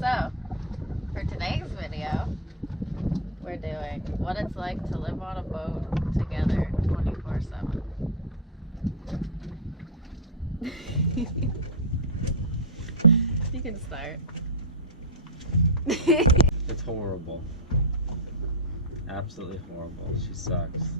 So, for today's video, we're doing what it's like to live on a boat together 24/7. You can start. It's horrible. Absolutely horrible. She sucks.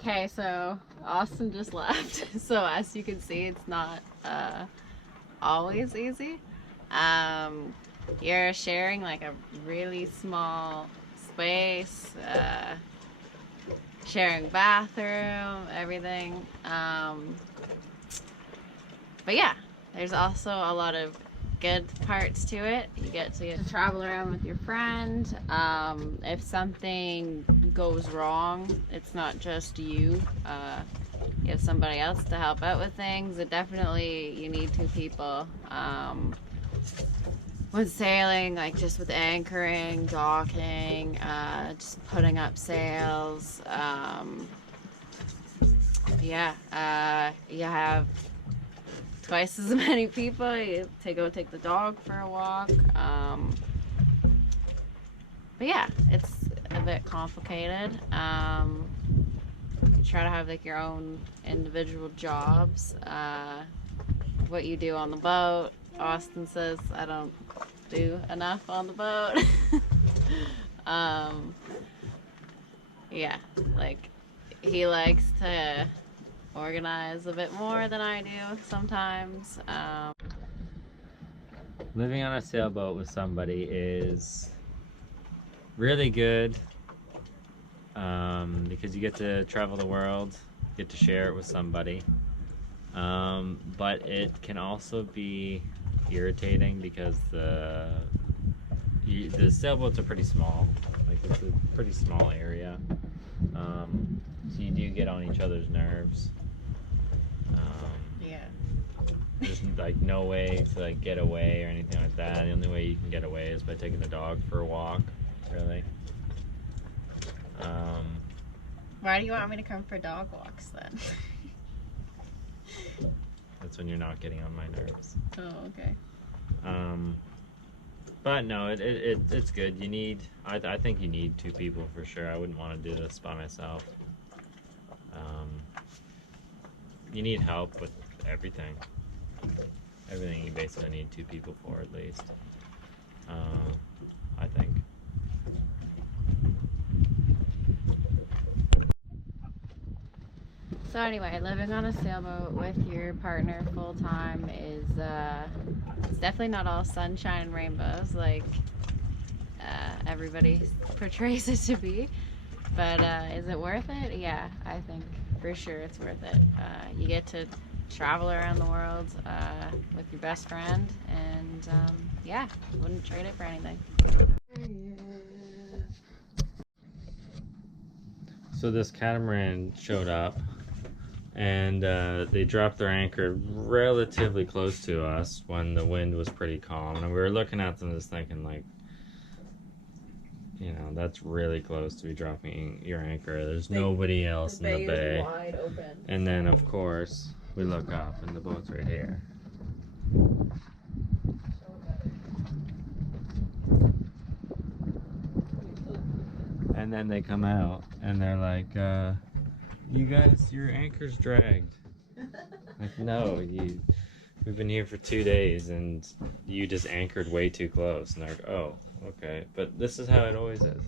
Okay, so Austin just left. So as you can see, it's not always easy. You're sharing like a really small space, sharing bathroom, everything. But yeah, there's also a lot of good parts to it. You get to travel around with your friend. If something goes wrong, it's not just you. You have somebody else to help out with things. It definitely, you need two people. With sailing, like just with anchoring, docking, just putting up sails. Yeah, you have twice as many people. You go take the dog for a walk. But yeah, it's a bit complicated. You try to have like your own individual jobs. What you do on the boat. Austin says I don't do enough on the boat. Yeah, like he likes to organize a bit more than I do sometimes. Living on a sailboat with somebody is really good because you get to travel the world, get to share it with somebody. But it can also be irritating because the sailboats are pretty small. Like it's a pretty small area. So you do get on each other's nerves. Yeah. There's like no way to like get away or anything like that. The only way you can get away is by taking the dog for a walk, really. Why do you want me to come for dog walks then? That's when you're not getting on my nerves. Oh, okay. But no, it's good. You need, I think you need two people for sure. I wouldn't want to do this by myself. You need help with everything. Everything you basically need two people for at least. I think. So anyway, living on a sailboat with your partner full time is it's definitely not all sunshine and rainbows like everybody portrays it to be. But is it worth it? Yeah, I think for sure it's worth it. You get to travel around the world with your best friend, and yeah, wouldn't trade it for anything. So this catamaran showed up, and they dropped their anchor relatively close to us when the wind was pretty calm, and we were looking at them just thinking like, you know, that's really close to be dropping your anchor. There's nobody else in the bay. Is wide open. And then of course we look up and the boat's right here. And then they come out and they're like, you guys, your anchor's dragged. Like, no, we've been here for 2 days and you just anchored way too close. And they're like, oh, okay. But this is how it always is.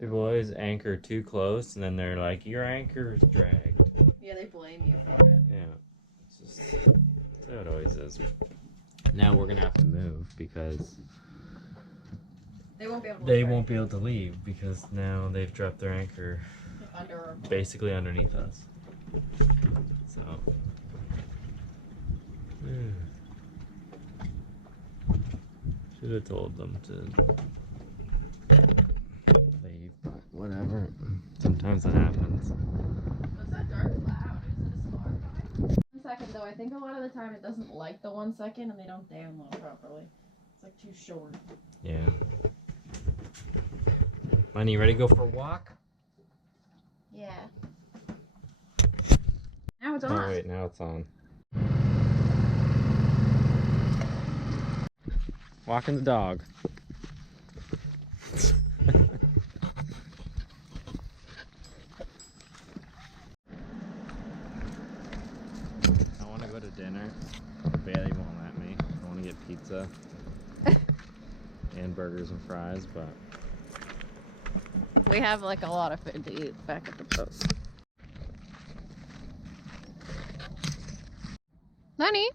People always anchor too close and then they're like, your anchor's dragged. Yeah, they blame you for it. Yeah, it's just, that's how it always is. Now we're gonna have to move because They won't be able to they won't be able to leave because now they've dropped their anchor basically underneath us. So should have told them to leave, but whatever. Sometimes that happens. Was that dark loud? Is it a smart time? 1 second though, I think a lot of the time it doesn't like the 1 second and they don't download properly. It's like too short. Yeah. Lenny, you ready to go for a walk? Yeah. it's Oh on. wait, now it's on. Walking the dog. I want to go to dinner. Bailey won't let me. I want to get pizza and burgers and fries, but We have like a lot of food to eat back at the post. Lenny?